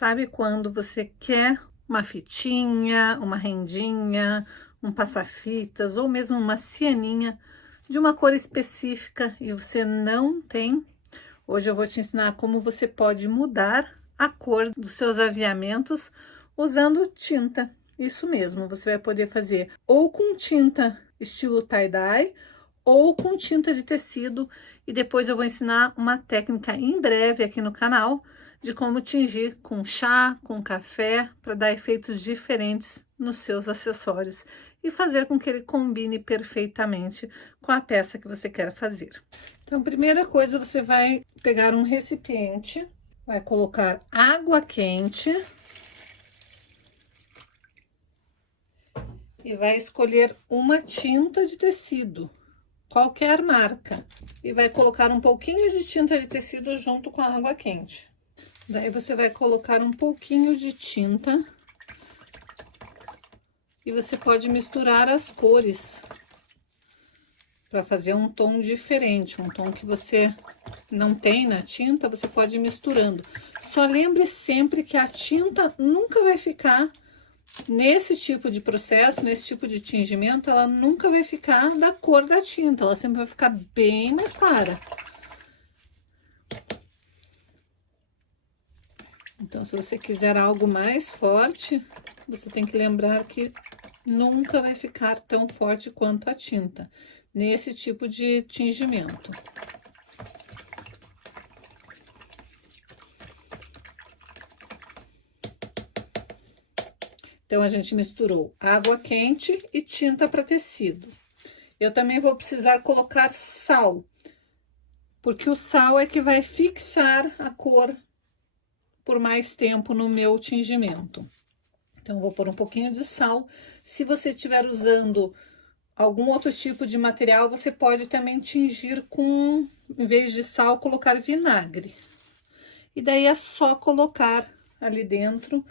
Sabe quando você quer uma fitinha, uma rendinha, um passa-fitas ou mesmo uma cianinha de uma cor específica e você não tem? Hoje eu vou te ensinar como você pode mudar a cor dos seus aviamentos usando tinta. Isso mesmo, você vai poder fazer ou com tinta estilo tie-dye ou com tinta de tecido, e depois eu vou ensinar uma técnica em breve aqui no canal de como tingir com chá, com café, para dar efeitos diferentes nos seus acessórios e fazer com que ele combine perfeitamente com a peça que você quer fazer. Então, primeira coisa, você vai pegar um recipiente, vai colocar água quente e vai escolher uma tinta de tecido, qualquer marca, e vai colocar um pouquinho de tinta de tecido junto com a água quente. Daí você vai colocar um pouquinho de tinta e você pode misturar as cores para fazer um tom diferente, um tom que você não tem na tinta, você pode ir misturando. Só lembre sempre que a tinta nunca vai ficar nesse tipo de processo, nesse tipo de tingimento, ela nunca vai ficar da cor da tinta, ela sempre vai ficar bem mais clara. Então, se você quiser algo mais forte, você tem que lembrar que nunca vai ficar tão forte quanto a tinta, nesse tipo de tingimento. Então, a gente misturou água quente e tinta para tecido. Eu também vou precisar colocar sal, porque o sal é que vai fixar a cor por mais tempo no meu tingimento. Então, eu vou pôr um pouquinho de sal. Se você estiver usando algum outro tipo de material, você pode também tingir com, em vez de sal, colocar vinagre. E daí é só colocar ali dentro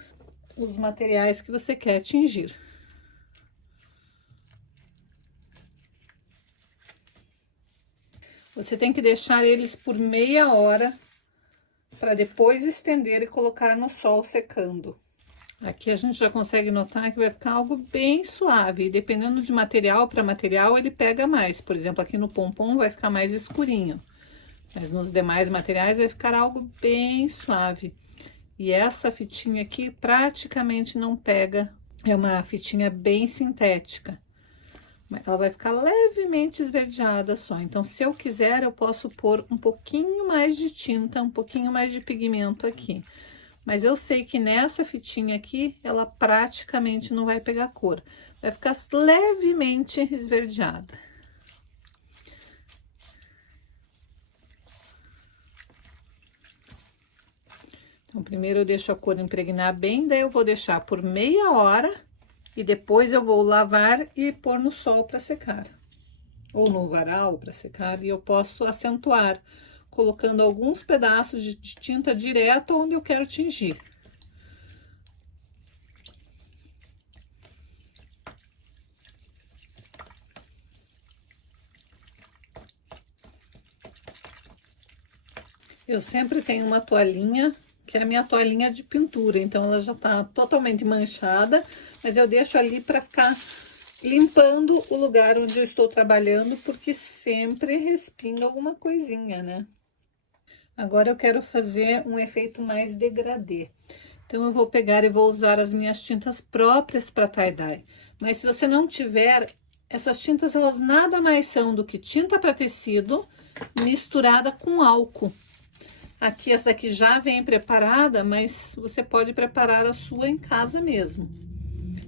os materiais que você quer tingir. Você tem que deixar eles por meia hora para depois estender e colocar no sol secando. Aqui a gente já consegue notar que vai ficar algo bem suave, e dependendo de material para material, ele pega mais. Por exemplo, aqui no pompom vai ficar mais escurinho, mas nos demais materiais vai ficar algo bem suave. E essa fitinha aqui praticamente não pega, é uma fitinha bem sintética. Ela vai ficar levemente esverdeada só. Então, se eu quiser, eu posso pôr um pouquinho mais de tinta, um pouquinho mais de pigmento aqui. Mas eu sei que nessa fitinha aqui, ela praticamente não vai pegar cor. Vai ficar levemente esverdeada. Então, primeiro eu deixo a cor impregnar bem, daí eu vou deixar por meia hora e depois eu vou lavar e pôr no sol para secar. Ou no varal para secar, e eu posso acentuar, colocando alguns pedaços de tinta direto onde eu quero tingir. Eu sempre tenho uma toalhinha, que é a minha toalhinha de pintura, então ela já tá totalmente manchada, mas eu deixo ali para ficar limpando o lugar onde eu estou trabalhando, porque sempre respinga alguma coisinha, né? Agora eu quero fazer um efeito mais degradê. Então, eu vou pegar e vou usar as minhas tintas próprias para tie-dye. Mas se você não tiver, essas tintas, elas nada mais são do que tinta para tecido misturada com álcool. Aqui, essa daqui já vem preparada, mas você pode preparar a sua em casa mesmo.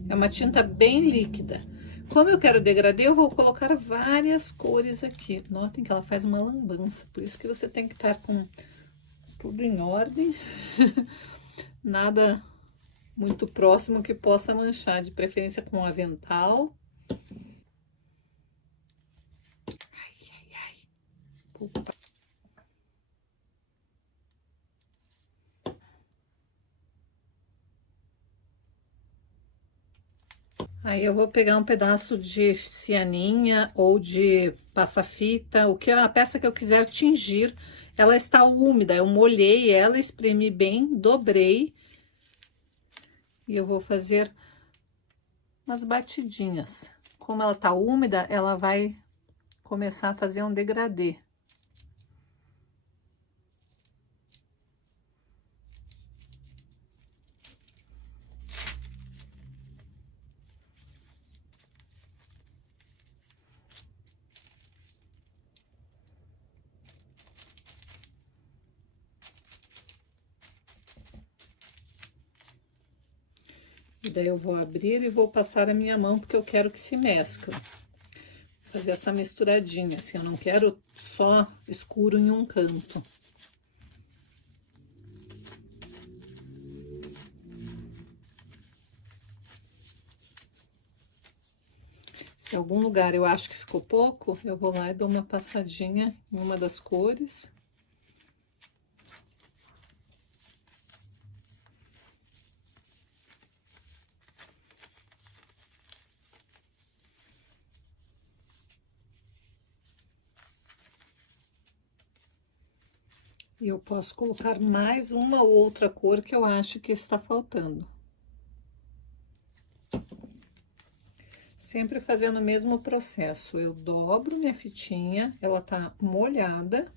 É uma tinta bem líquida. Como eu quero degradê, eu vou colocar várias cores aqui. Notem que ela faz uma lambança, por isso que você tem que estar com tudo em ordem. Nada muito próximo que possa manchar, de preferência com um avental. Ai. Opa. Aí eu vou pegar um pedaço de cianinha ou de passa-fita, o que a peça que eu quiser tingir. Ela está úmida, eu molhei ela, espremi bem, dobrei e eu vou fazer umas batidinhas. Como ela tá úmida, ela vai começar a fazer um degradê. E daí eu vou abrir e vou passar a minha mão, porque eu quero que se mescle. Fazer essa misturadinha, assim, eu não quero só escuro em um canto. Se algum lugar eu acho que ficou pouco, eu vou lá e dou uma passadinha em uma das cores. E eu posso colocar mais uma ou outra cor que eu acho que está faltando. Sempre fazendo o mesmo processo. Eu dobro minha fitinha, ela tá molhada.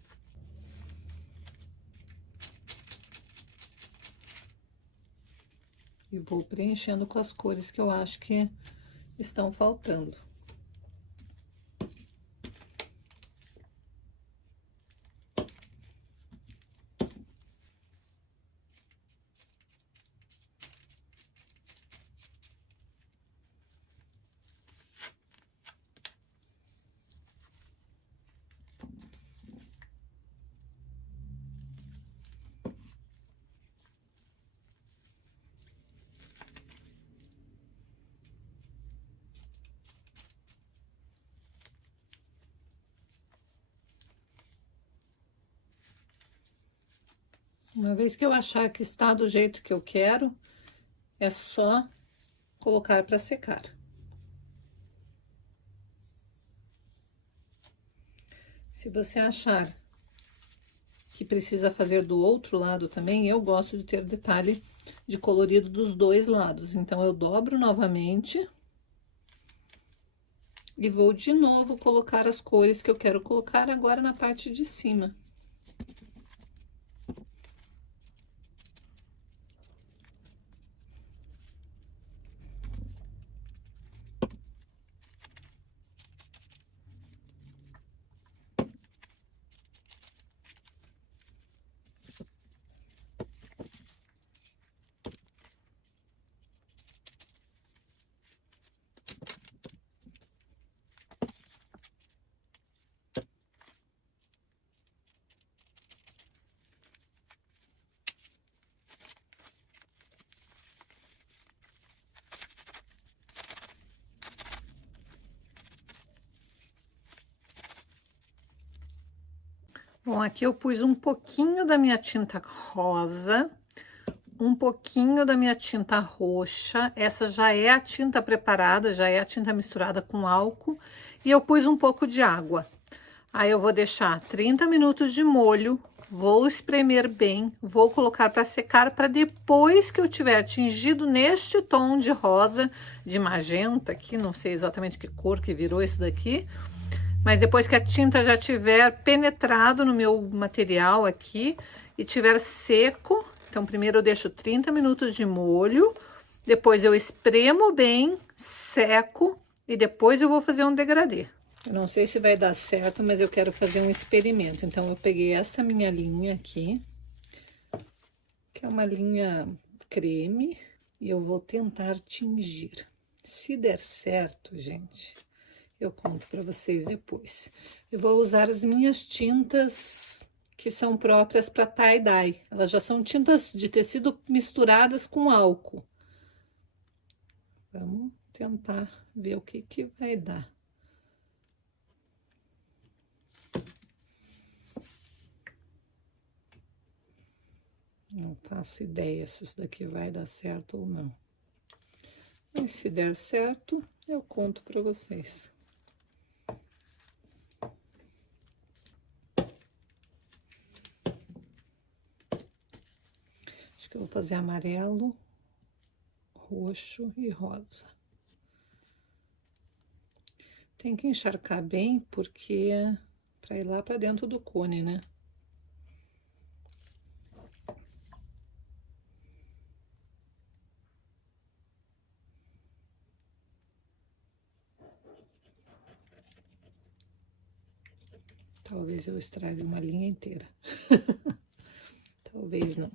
E vou preenchendo com as cores que eu acho que estão faltando. Uma vez que eu achar que está do jeito que eu quero, é só colocar para secar. Se você achar que precisa fazer do outro lado também, eu gosto de ter detalhe de colorido dos dois lados. Então, eu dobro novamente e vou de novo colocar as cores que eu quero colocar agora na parte de cima. Bom, aqui eu pus um pouquinho da minha tinta rosa, um pouquinho da minha tinta roxa. Essa já é a tinta preparada, já é a tinta misturada com álcool. E eu pus um pouco de água. Aí eu vou deixar 30 minutos de molho, vou espremer bem, vou colocar para secar, para depois que eu tiver tingido neste tom de rosa, de magenta aqui, não sei exatamente que cor que virou isso daqui, mas depois que a tinta já tiver penetrado no meu material aqui e tiver seco, então primeiro eu deixo 30 minutos de molho, depois eu espremo bem, seco e depois eu vou fazer um degradê. Eu não sei se vai dar certo, mas eu quero fazer um experimento. Então, eu peguei essa minha linha aqui, que é uma linha creme, e eu vou tentar tingir. Se der certo, gente, eu conto para vocês depois. Eu vou usar as minhas tintas que são próprias para tie-dye. Elas já são tintas de tecido misturadas com álcool. Vamos tentar ver o que que vai dar. Não faço ideia se isso daqui vai dar certo ou não. Mas se der certo, eu conto para vocês. Acho que eu vou fazer amarelo, roxo e rosa. Tem que encharcar bem, porque para ir lá para dentro do cone, né? Talvez eu estrague uma linha inteira. Talvez não.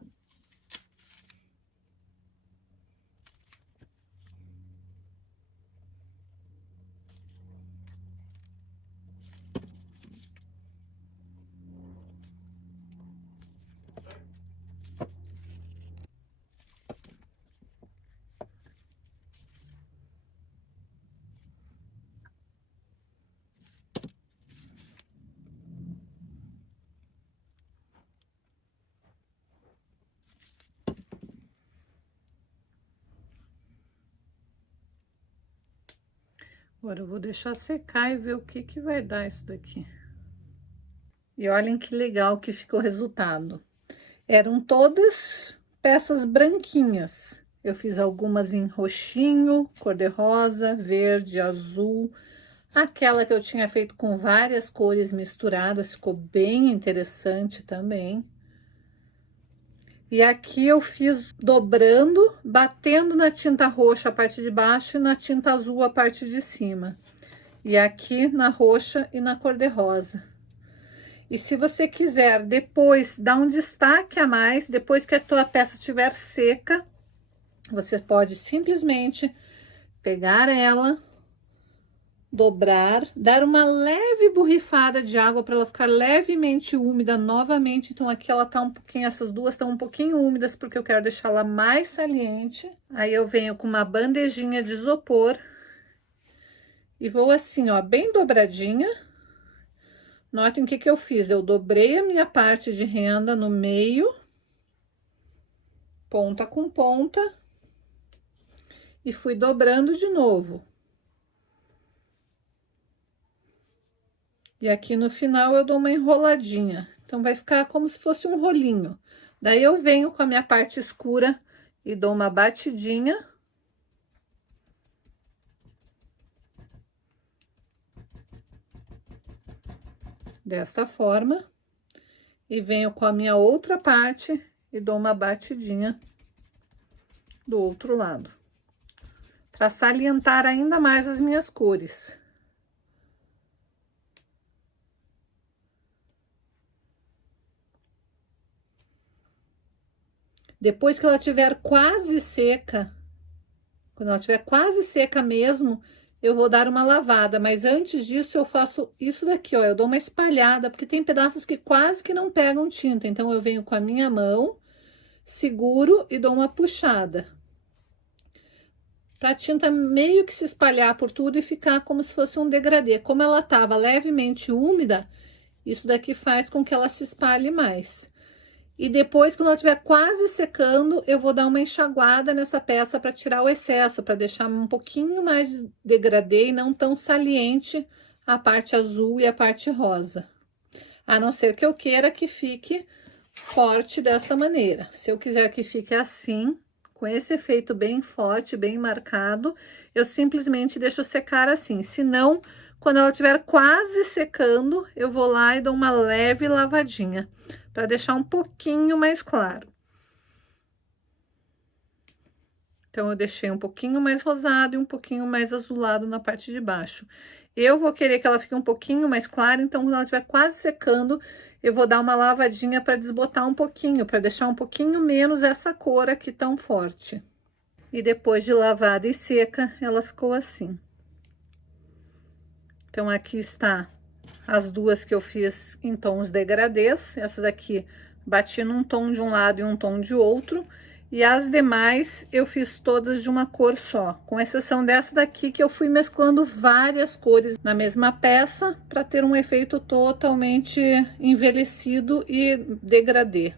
Agora eu vou deixar secar e ver o que que vai dar isso daqui. E olhem que legal que ficou o resultado. Eram todas peças branquinhas. Eu fiz algumas em roxinho, cor-de-rosa, verde, azul. Aquela que eu tinha feito com várias cores misturadas, ficou bem interessante também. E aqui eu fiz dobrando, batendo na tinta roxa a parte de baixo e na tinta azul a parte de cima. E aqui na roxa e na cor-de-rosa. E se você quiser depois dar um destaque a mais, depois que a tua peça estiver seca, você pode simplesmente pegar ela, dobrar, dar uma leve borrifada de água para ela ficar levemente úmida novamente. Então aqui ela tá um pouquinho, essas duas estão um pouquinho úmidas porque eu quero deixar ela mais saliente. Aí eu venho com uma bandejinha de isopor e vou assim, ó, bem dobradinha. Notem o que que eu fiz, eu dobrei a minha parte de renda no meio, ponta com ponta, e fui dobrando de novo. E aqui no final eu dou uma enroladinha, então vai ficar como se fosse um rolinho. Daí eu venho com a minha parte escura e dou uma batidinha. Desta forma. E venho com a minha outra parte e dou uma batidinha do outro lado. Para salientar ainda mais as minhas cores. Depois que ela estiver quase seca, quando ela estiver quase seca mesmo, eu vou dar uma lavada, mas antes disso eu faço isso daqui, ó, eu dou uma espalhada, porque tem pedaços que quase que não pegam tinta, então eu venho com a minha mão, seguro e dou uma puxada. Pra tinta meio que se espalhar por tudo e ficar como se fosse um degradê. Como ela tava levemente úmida, isso daqui faz com que ela se espalhe mais. E depois, quando ela estiver quase secando, eu vou dar uma enxaguada nessa peça para tirar o excesso, para deixar um pouquinho mais degradê e não tão saliente a parte azul e a parte rosa. A não ser que eu queira que fique forte dessa maneira. Se eu quiser que fique assim, com esse efeito bem forte, bem marcado, eu simplesmente deixo secar assim. Se não, quando ela estiver quase secando, eu vou lá e dou uma leve lavadinha, para deixar um pouquinho mais claro. Então, eu deixei um pouquinho mais rosado e um pouquinho mais azulado na parte de baixo. Eu vou querer que ela fique um pouquinho mais clara, então, quando ela estiver quase secando, eu vou dar uma lavadinha para desbotar um pouquinho, para deixar um pouquinho menos essa cor aqui tão forte. E depois de lavada e seca, ela ficou assim. Então, aqui está as duas que eu fiz em tons degradês. Essa daqui bati num tom de um lado e um tom de outro. E as demais eu fiz todas de uma cor só, com exceção dessa daqui que eu fui mesclando várias cores na mesma peça para ter um efeito totalmente envelhecido e degradê.